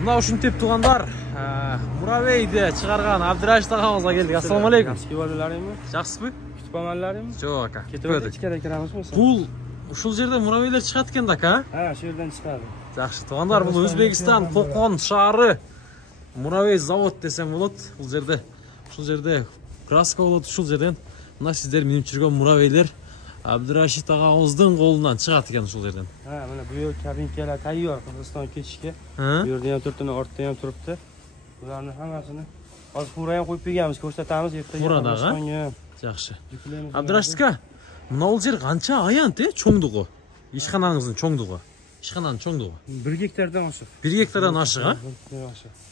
Mına ушинтип тугандар, Muravey'de çıkargan Abdurashid ağamızga keldik. Assalomu alaykum. Yaxshi bolalaringmi? Yaxshisiz? Kutib olganlaringmi? Yo'q aka. Ketib ichkari kiramizmi? Pul ушул жерде Muraveylar chiqadi ekan aka. Ha, shu yerdan chiqadi. Yaxshi. Tuganдар, bu O'zbekiston Qo'qon shahri Muravey zavod desem bo'ladi. Bu жерде, ушул жерде краска bo'ladi, ушул жерден мына sizler minib жүргөн Muraveylar Abdurashid ağamыздын qo'lidan chiqadi ekan ушул жерден. Ha, mana bu yer kabinkalar tayyor Qirg'izistonga ketishga. Bu yerda ham turibdi, ortda ham turibdi. Bularni hammasini hozir fura ham qo'yib qo'yganmiz, ko'rsatamiz ertaga. Furadaga. Yaxshi. Abdurashid aka, mына ул жер qancha ayant, cho'ngdug'i? Ishxonangizni cho'ngdug'i. Ishxonaning cho'ngdug'i. 1 gektardan oshiq. 1 gektardan oshiq, ha?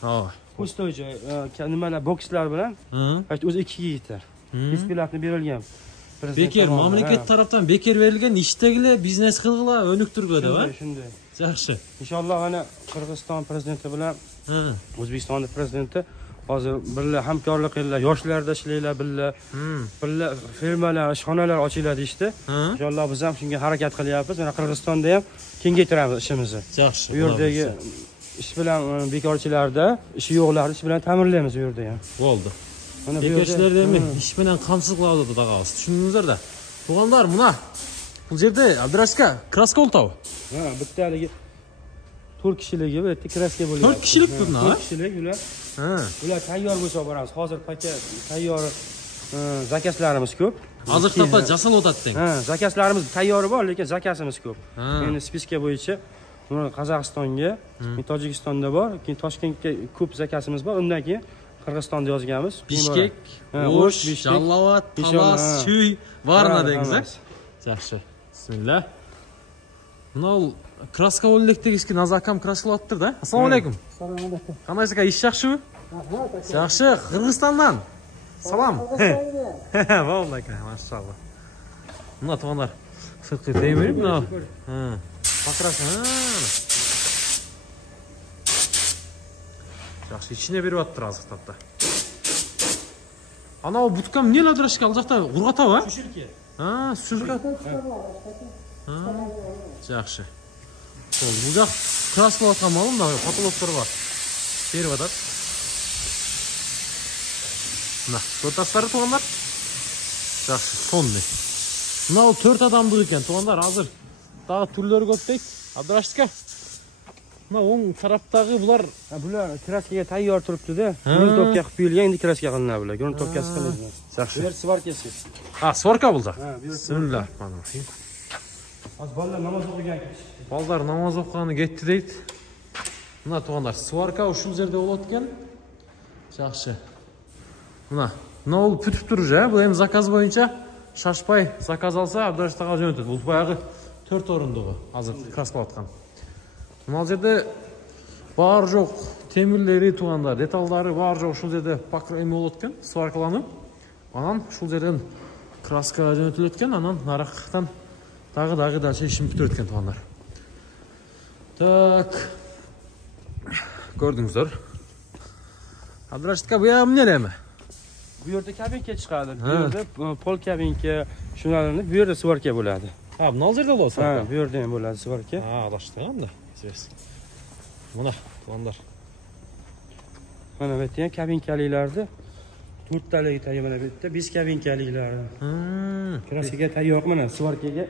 Ha. Pustoycha, nimalar bokslar bilan, o'zi 2 gektar. Bespilotni berilgan. Bekar, mamlakat tarafdan bekar berilgan ishdagilar biznes qilg'ila, önüktürgüler, ha? Shunday. Yaxshi. Inshaalloh ana Qirg'iziston prezidenti bilan O'zbekistonning prezidenti hozir birga hamkorlik qilinglar, yoshlarda ishlaylar birga. Birga fermalar, ishxonalar ochiladi ishdi. Inshaalloh biz ham shunga harakat qilyapmiz. Mana Qirg'izistonda ham kengaytiramiz ishimizni. Yaxshi. Bu yerdagi ish bilan bekorchilarda, ishi yo'qlar ish bilan ta'minlaymiz bu yerda ham. Bo'ldi. Mana bu yoshlarda ham ish bilan qamsiz qiladi dag'asi. Tushundingizlar-da. Tuganlar, mına bu yerda Abdurashid aka kraska o'ltavi. Ha, bittaligi 4 kishiligi bu yerda kraska bo'lyapti. 4 kishilik buni, ha? 4 kishilik ular. Ha. Ular tayyor bo'lsa boramiz. Hozir paket tayyor zakazlarimiz ko'p. Hozir tapa jasalotadi deng. Ha, zakazlarimiz tayyori bor, lekin zakazimiz ko'p. Endi spiska bo'yicha Qozog'istonga, Tojikistonda bor, keyin Toshkentga ko'p zakazimiz bor. Undan keyin Qirg'izistonda yozganmiz. Bishkek, O'sh, Jalovat, Talas, Chuy, Varna dengizlar. Yaxshi. Bismillah. Mına ul kraska o'ldekdek eski Nazakam kraskalayaptir-da. Assalomu alaykum. Assalomu alaykum. Qanday aka, ish yaxshimi? Yaxshi. Qirg'izistondan. Salom. Bo'ldi aka, maşallah. Mına tuganlar. Sirtqi demir mi? Ha. Pakrasa. Yaxshi, içine beryaptir hozir tapda. Ana o butkam ne Abdurashid aka, al jaqda urg'atav, ha? Sushirka. Ha, sushirka. Ha. Yaxshi. Bu yoq kraskalayotgan ma'lum-da, fotolotlar bor. Beryapti. Mana, to'rtastlari tuganlar. Yaxshi, sonli. Mana o 4 adamdıq ekan, tuganlar, hozir dag'i turlari ko'pdek. Abdurashid aka. Mana o'ng tarafdagi bular kraskaga tayyor turibdi-da. Gruntовка qilib qo'yilgan, endi kraska qilinadi bular. Gruntовкасы qilinadi. Yaxshi. Bu yer svarkasi. Ha, svarka bo'ldi. Ha, Bismillahirrohmanirrohim. Az bolalar namoz o'qigan. Balдар namoz o'qigani ketdi deydi. Mana tuganlar, svarka ушул жерде bo'ladi ekan. Yaxshi. Mana ol pütüp turur, ha? Bu hem zakaz boyunca şaşpay zakaz alsa Abdurashid ağa jo'natadi. Bu bayağı 4 o'rindig'i hozir kraskalayotgan. Mына жерде бар жоқ темирлери тугандар, деталдары бар жоқ ушул жерде покройма болот экен, сваркаланып. Анан ушул жерден краска жөнөтүлөт экен, анан нарактан дагы дальше ишин бүтүрөт экен тугандар. Так. Көрдүңүздөр. Abdurashid aka, bu ham nelemi? Bu yerda kabinka chiqadi. Bu yerda pol kabinka, shularni bu yerda svarka bo'ladi. Ha, mына жерде bo'ladi svarka. Ha, bu yerda ham bo'ladi svarka. Ha, adashtirganda. Mana tuganlar. Mana bu yerda ham kabinkaliklarda 4 taligi tayyor, mana bu yerda 5 kabinkaliklar. Kraskaga tayyor, mana svarkaga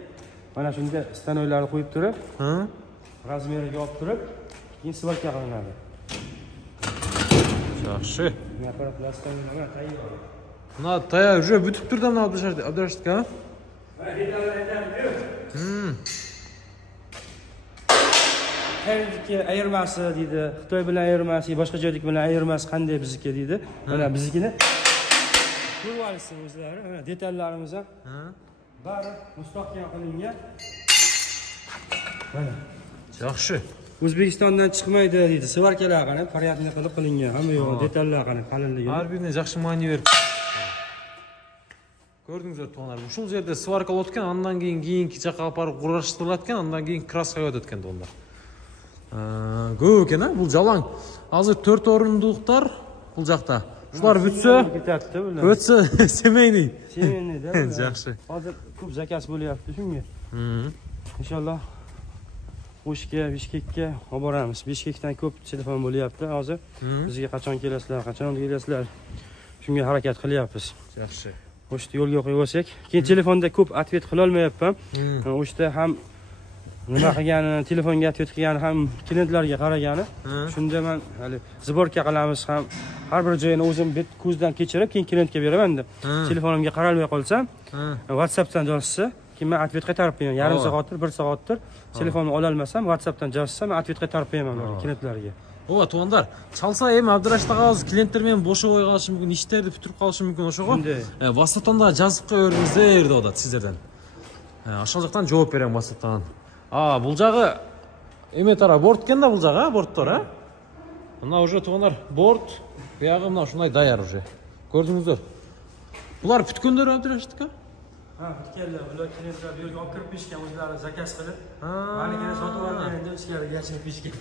mana shunga stanoylarni qo'yib turib, razmeriga olib turib, keyin svarka qilinadi. Yaxshi. Mana plastiklar tayyor. Mana tayyor, уже бүтүп турду мына Abdurashid aka. Mana detallardan Xitoydagi ayirmasi deydi, Xitoy bilan ayirmasi, boshqa joydagi bilan ayirmasi qanday bizniki deydi. Mana biznikini ko'rib olasiz o'zlari. Mana detallarimiz ham bari mustahkam qilingan. Mana. Yaxshi. O'zbekistondan chiqmaydi deydi. Svarkalar qani, порядный qilib qilingan. Hamma yo'q, detallar qani, qalinligi. Har birine yaxshi ma'ni berib. Ko'rdingizlar tuganlar, ушул жерде сваркалап o'tgan, andan keyingi жаққа апарып qurashtirilgan, andan keyin kraskaga o'tgan tuganlar. Көп ekan, ha? Bu жалаң. Hozir 4 o'rindiqlar bu жақта. Shular bitsa, ketadi bular. O'tsa semeyniy. Semeyniy-da. Yaxshi. Hozir ko'p zakaz bo'lyapti shunga. Inshaalloh O'shga, Bishkekka olib boramiz. Bishkekdan ko'p telefon bo'lyapti hozir. Bizga qachon kelasizlar, qachon kelasizlar? Shunga harakat qilyapmiz. Yaxshi. O'shda yo'lga qo'yib olsak, keyin telefonda ko'p atvet qila olmayapman. O'shda ham nima qilgani, telefonga atvet qilgani ham klientlarga qaragani. Shunda men hali zborka qilamiz ham har bir joyini o'zim bet ko'zdan kechirib, keyin klientga beraman-da. Telefonimga qaralmay qolsam, WhatsAppdan yozsa, keyin men atvet qaytarib qo'yaman. Yarim soatdir, 1 soatdir telefonni ola olmasam, WhatsAppdan yozsam, men atvet qaytarib qo'yaman klientlarga. Ova tuğanlar, çalsa Abdurash tağaz klientler men boşa qo'yib qolishi mumkin, ishlarni bitirib qolishi mumkin o'shaga. WhatsAppdan da yozib qo'yaveringizlar deydi sizlardan. Aşağıdan javob beraman WhatsAppdan. Бұл жағы эме тара борт екен да, бұл жағы, борттар, а? Мына уже туғандар борт, бұяғы мына шундай даяр уже. Көрдіңіздер. Бұлар бүткендер Абдурашдікі? Бүткенлер, бұлар клиенттер bu yerga olib kirib pishgan o'zlari zakaz qilib. Manikini sotib olgan endi ichkariga yashirib pishgan.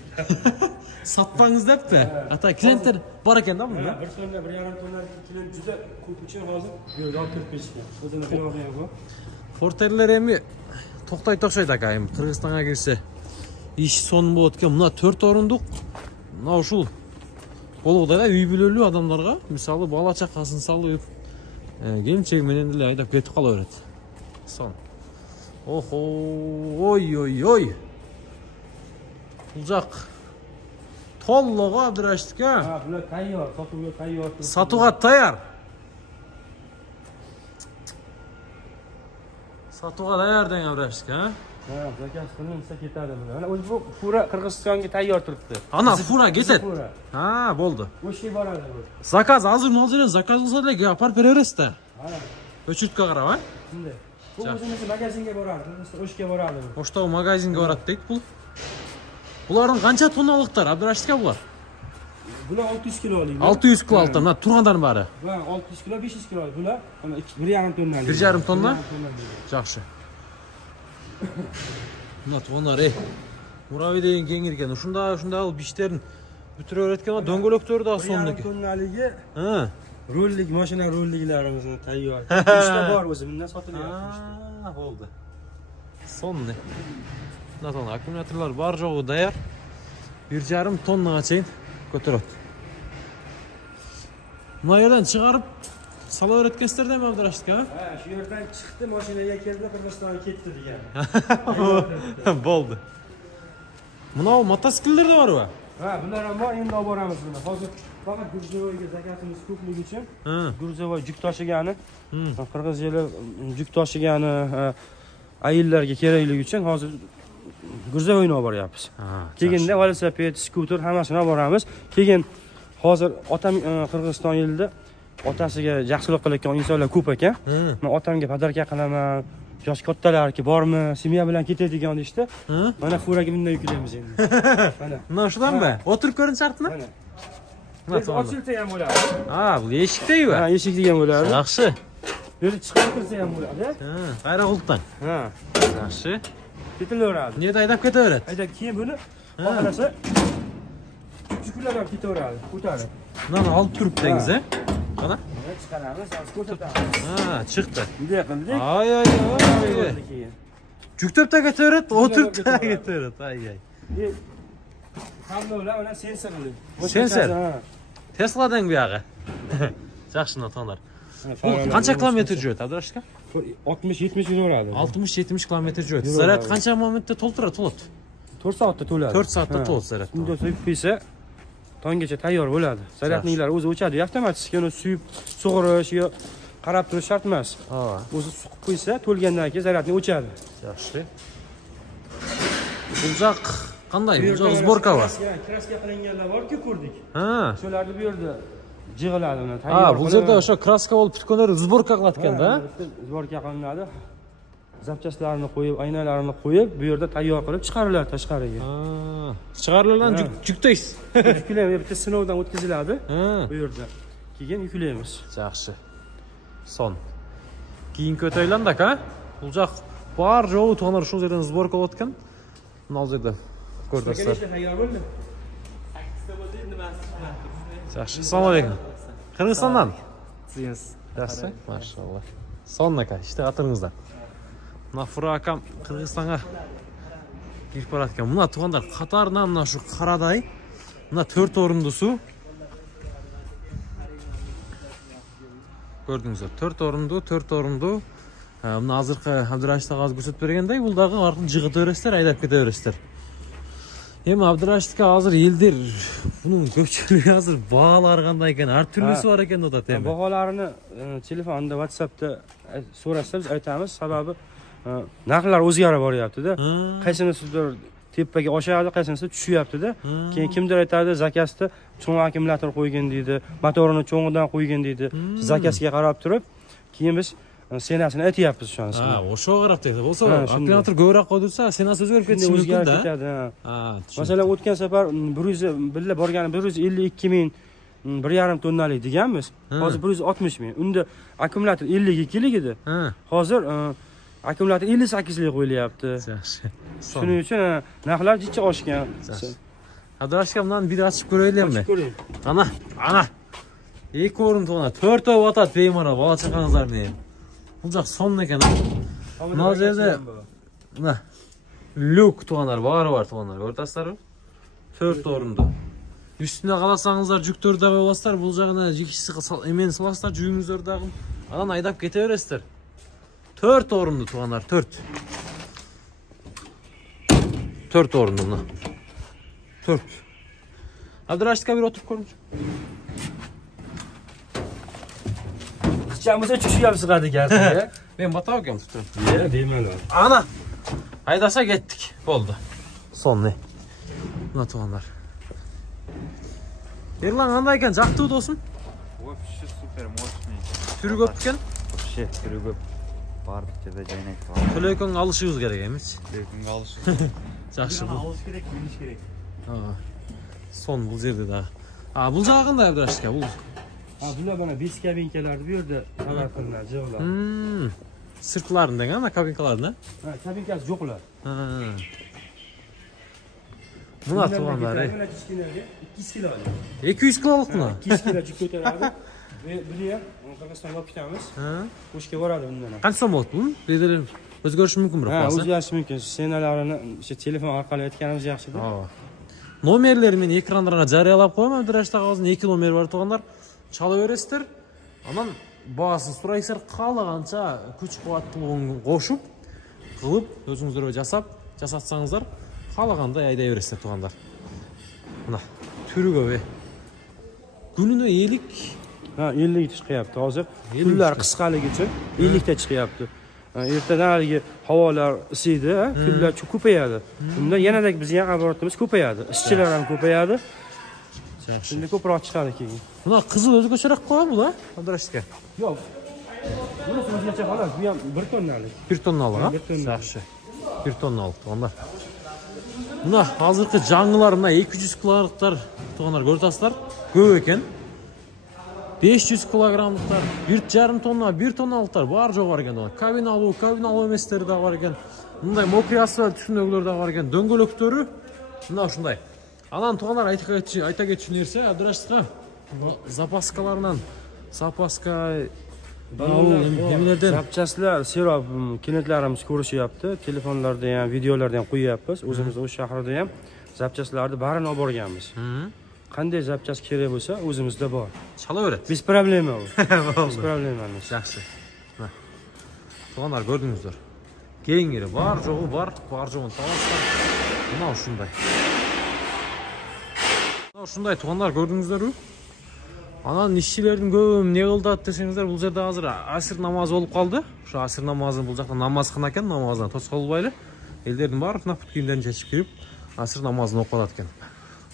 Satpangiz debdi. Hatta klientlar bor ekan da bunda. 1 tonna, 1,5 tonna klient juda ko'p uchun hozir bu yerga olib kirib pishgan. O'zini qilgan bu. Porterler emi to'xtay to'xtaydi aka, endi Qirg'izistonga kirsa ish son bo'ladi ekan. Mына 4 o'rindiq. Mына ушул болгода үй бүлөлүү адамдарга, мисалы бала чакасын салып, келинчеги менен эле айдап кетип кала берет. Сон. Охо, ой. Бул жак толлого Абдурашдика. Bular tayyor, sotuvga tayyor. Сатууга таяр. Satuğa dayar degan Abdurashdika, ha? Zakaz qilinsa ketadi bular. Mana o'zi bu fura Qirg'izistonga tayyor turibdi. Ana fura ketadi. Ha, bo'ldi. O'shga boradi bu. Zakaz hozir zakaz qilsa-da olib beraverasiz-da. Ha. O'chirtga qarab, ha? Shunday. Bu o'zimiz magazinga boradi, o'shga boradi bu. O'shda magazinga boradi deydi bu. Bularning qancha tonnaliklar Abdurashdika bular? Bular 600 kilolik. 600 kilo oldi. Mana turgandan bari. Bular 600 kilo, 500 kilo. Bular 1,5 tonnalik. 1,5 tonna? Yaxshi. Mana tuğanlar, Muravi degan kengir ekan. Shunda alib ishlarni bitiraverayotgan do'ngoloktor da sondagi. 1,5 tonnaligi. Ha. Rollik, mashina rolliklarimizni tayyor. Ishda bor o'zi, bundan sotilyapti. Ha, bo'ldi. Sonni. Mana akkumulyatorlar bor joyi tayyor. 1,5 tonnaga chayin ko'taradi. Buna yerdan chiqarib salaveretgesizlar demi Abdurashdika? Ha, shu yerdan chiqdi, mashinaga keldi, Qirg'izistonga ketdi degan. Bo'ldi. Mana mototsikllar da bor-ku? Ha, bular ham bor, endi olib boramiz buni. Hozir faqat Gurzevoyga zakatimiz ko'pligi uchun Gurzevoy yuk tashigani, Qirg'iz yeli yuk tashigani ayillarga kerakligi uchun hozir Gurzevoyni olib boryapmiz. Keyinda velosiped, skuter hammasini olib boramiz. Keyin hozir otam Qirg'iziston yilida otasiga yaxshilik qilayotgan insonlar ko'p ekan. Men otamga podarka qilaman. Yosh kattalarki bormi, semya bilan ketadigan deydi. Mana furaga bunday yuklaymiz endi. Mana shudanmi? O'tirib ko'rin shartmi? Mana. Ochilsa ham bo'ladi. Ha, bu eshikda-yu. Ha, eshikda ham bo'ladi. Yaxshi. Buni chiqarib kirsa ham bo'ladi. Ha, aeroqultdan. Ha. Yaxshi. Ketilaveradi. Niyada haydab ketaveradi. Haydab keyin buni xohlasa chuchuklar ham ketaveradi, ko'tarib. Mana olib turibdingiz, ha? Qana? Chiqaramiz, ko'rsatamiz. Ha, chiqdi. Bunday qildik. Ay. Juktobda ketaveradi, o'tiribda ketaveradi. Ay. Hamdolar ona sensorli. Sensor. Tesla'dan bu yog'i. Yaxshi notonlar. Qancha kilometr yuradi Abdurashdika? 60-70 yuraveradi. 60-70 kilometr yuradi. Zaryad qancha momentda to'ldiradi? 4 soatda to'ladi. 4 soatda to'ladi zaryad. Unda suyib qo'ysa, tonggacha tayyor bo'ladi. Zaryadniklari o'zi o'chadi, avtomatik uni suyib sug'urish yo qarab turish shart emas. O'zi suqib qo'ysa, to'lgandan keyin zaryadni o'chadi. Yaxshi. Buljaq qanday? Buljaq sborka bor. Kraska qilinganlar bor-ku, ko'rdik. Ha. Shularni bu yerda jig'iladi uni. Ha, bu yerda o'sha kraska bo'lib bitganlar sborka qiladi ekanda. Sborka qilinadi. Zapchastlarini qo'yib, aynalarini qo'yib, bu yerda tayyor qilib chiqariladi tashqariga. Ha. Chiqarilgan yuklaysiz. Yuklaymiz, bitta sinovdan o'tkaziladi. Bu yerda. Keyin yuklaymiz. Yaxshi. Son. Keyin ko'taylandak, ha? Buljaq bor joyi to'g'ri shu yerdan sborka qilayotgan. Mana hozirda ko'rdingizlar. Tayyor bo'ldi. Yaxshi. Assalomu alaykum. Qirg'izistondan. Siz. Yaxshi. Mashallah. Son aka, ishda xatiringizdan. Nafura akam Qirg'izistonga Girip baratken. Muna tuğanlar Katarından mına şu Karaday. Muna 4 orundusu. Gördüңүздөр 4 орунду. Мына азыркы Абдырашит агабыз көрсөтүп бергендей, бул дагы аркын жыгыта бересиздер, айдап кете бересиздер. Эми Абдырашитке азыр элдер бунун көпчүлүгү азыр баалары кандай экен, ар түрлүсү бар экен деп атат эми. Бааларыны телефонда, WhatsApp'ta so'rasa biz aytamiz, sababi narxlar o'zgarib boryapti-da. Qaysinisidir tepaga oshadi, qaysinisi tushyapti-da. Keyin kimdir aytadi, zakasni cho'ng akkumulyator qo'ygan deydi, motorini cho'ngidan qo'ygan deydi. Zakasiga qarab turib, keyin biz senasini aytyapmiz shu an. Ha, o'sha qarab deydi. Bo'lsa, akkumulyator ko'proq qo'ydirsa, senasi o'zgarib ketishi mumkin-da. Ha, masalan, o'tgan safar 100 billa borgani 152 ming 1,5 tonnalik deganmiz. Hozir 160 ming. Unda akkumulyator 52 lik edi. Hozir akkumulyator 58 lik qo'yilyapti. Yaxshi. Shuning uchun narxlar jicha oshgan. Abdurashka bundan biri ochib ko'raylikmi? Ana. 2 o'rin to'g'ana 4 oy otat beymana bola chaqangizlarni. Bu joq son ekan. Mana yerda mana luk to'g'anar bari bor to'g'anar. Ko'rasizlar? 4 o'rinda. Üstüne qalasаңыздар жүктөрдү да боласыздар. Бул жагына жикisi эмен саласыздар, жүйүңүздөр дагы. Анан айдап кете бересиздер. 4 орунду тугандар, 4. 4 орунду мына. 4. Абдырашитке бир отуруп көрүңүзчү. Чамыза чүшүп сыгады экен. Мен батап экем туттум. Деймин. Ана. Айдаса кеттик. Болду. Сонны. Мына тугандар. Ерлан кандай экен, жактуу досум? Вообще супер мощный. Түрү көп экен? Вообще түрү көп. Бардык жерде жайнайт. Төлөйкөнгө алышыбыз керек эмес? Төлөйкөнгө алышыбыз. Жакшы бул. Алыш керек, билиш керек. Сон бул жерде дагы. Бул жагы кандай Абдырашитке? Бул bular mana 5 kabinkalarni bu yerda xabar qilinadi, jig'lar. Sirtlarından ana kabinkalardan. Ha, kabinkasi yo'qlar. Buna to'g'anlar. 200 kilo. 200 kilolikmi? 200 kilo yuk ko'taradi. Buni ham Qirg'izistonga olib ketamiz. Qo'shga boradi bundan ham. Qancha so'm bo'ldi bu? Bedelar o'zgarishi mumkin biroq. Ha, o'zgarishi mumkin. Senalarini o'sha telefon orqali aytganimiz yaxshi-da. Nomerleri men ekranlarga jariyalab qo'yaman. Abdurashit og'azning 2 nomeri bor to'g'anlar. Чала бересиздер. Анан баасын сурайсыздар, каалаганча күч-кубаттуулугун кошуп, кылып, өзүңүздөр жасатсаңыздар, каалагандай айдай бересиздер тугандар. Мына түрү көп. Күнүнө 50. Ha, 50 chiqyapti hozir. Kunlar qisqaligi uchun 50 ta chiqyapti. Ertadan haligi havolar isiydi, kunlar ko'payadi. Unda yanada bizning ham abortimiz ko'payadi. Ishchilar ham ko'payadi. Shunda ko'proq chiqadi keyin. Buna qizil o'zgacharoq qo'yadi bu, Abdurashitga? Yo'q. Bunisi o'zgacha xolos, bu ham 1 tonnalik. 1 tonnalik, ha? Yaxshi. 1 tonnalik to'g'anlar. Buna hozirgi жаңылар мына 200 килограммдыктар to'g'anlar ko'rasizlar, көп ekan. 500 килограммдыктар, 1,5 тонна, 1 тонналыктар бар жок бар ekan. Кабиналуу эместери да бар ekan. Мындай мокрый асфальт үстүндөгүлөр да бар ekan. Дөңгөлөктөрү мына ушундай. Анан тугандар айта кетчү нерсе, Абдырашитка запаскаларынан запаска немелерден запчастlar, serob klientlarimiz ko'rishyapti. Telefonlarda ham, videolarda ham qo'yyapmiz. O'zimiz o'sha shaharda ham zapchastlarni barini olib borganmiz. Qanday zapchast kerak bo'lsa, o'zimizda bor. Chalaveradi. Biz problema u. Biz problema emas. Yaxshi. Tuganlar ko'rdingizlar. Keyingiri bor, jo'g'i bor, jo'g'ini to'g'risizlar. Mana shunday. Ушундай тугандар көрдүңүздөр. Анан ишчилердин көбү эмне кылды десеңиздер, бул жерде азыр асыр намазы болуп калды. Ушу асыр намазын бул жакта намаз кына экен, намаздан тоскоолбайлы. Элдердин баары бүт кийимдерин чечип кирип, асыр намазын окуп атат экен.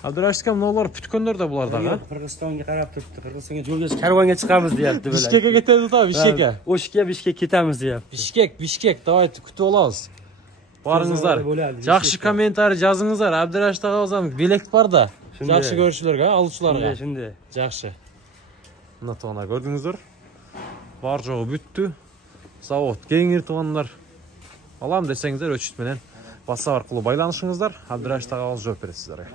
Абдырашитке мыналар бүткөндөр да булар дагы. Кыргызстанга карап турупты. Кыргызстанга жолдош карванга чыгабыз deyapti билет. Бишкекке кетебиз да, Бишкекке. Ошке Бишкек кетебиз deyapti. Бишкек, давайте күтүп алабыз. Барыңыздар. Жакшы комментарий жазыңыздар. Абдырашит агабыздан билет бар да. Жакшы көрүүчүлөргө, алуучуларга. Шундай. Жакшы. Мына тугандар көрдүңүздөр. Бар жогу бүттү. Завод кеңир тугандар. Алам десеңиздер өчүт менен WhatsApp аркылуу байланышыңыздар. Абдырашит агабыз жооп берет сиздерге.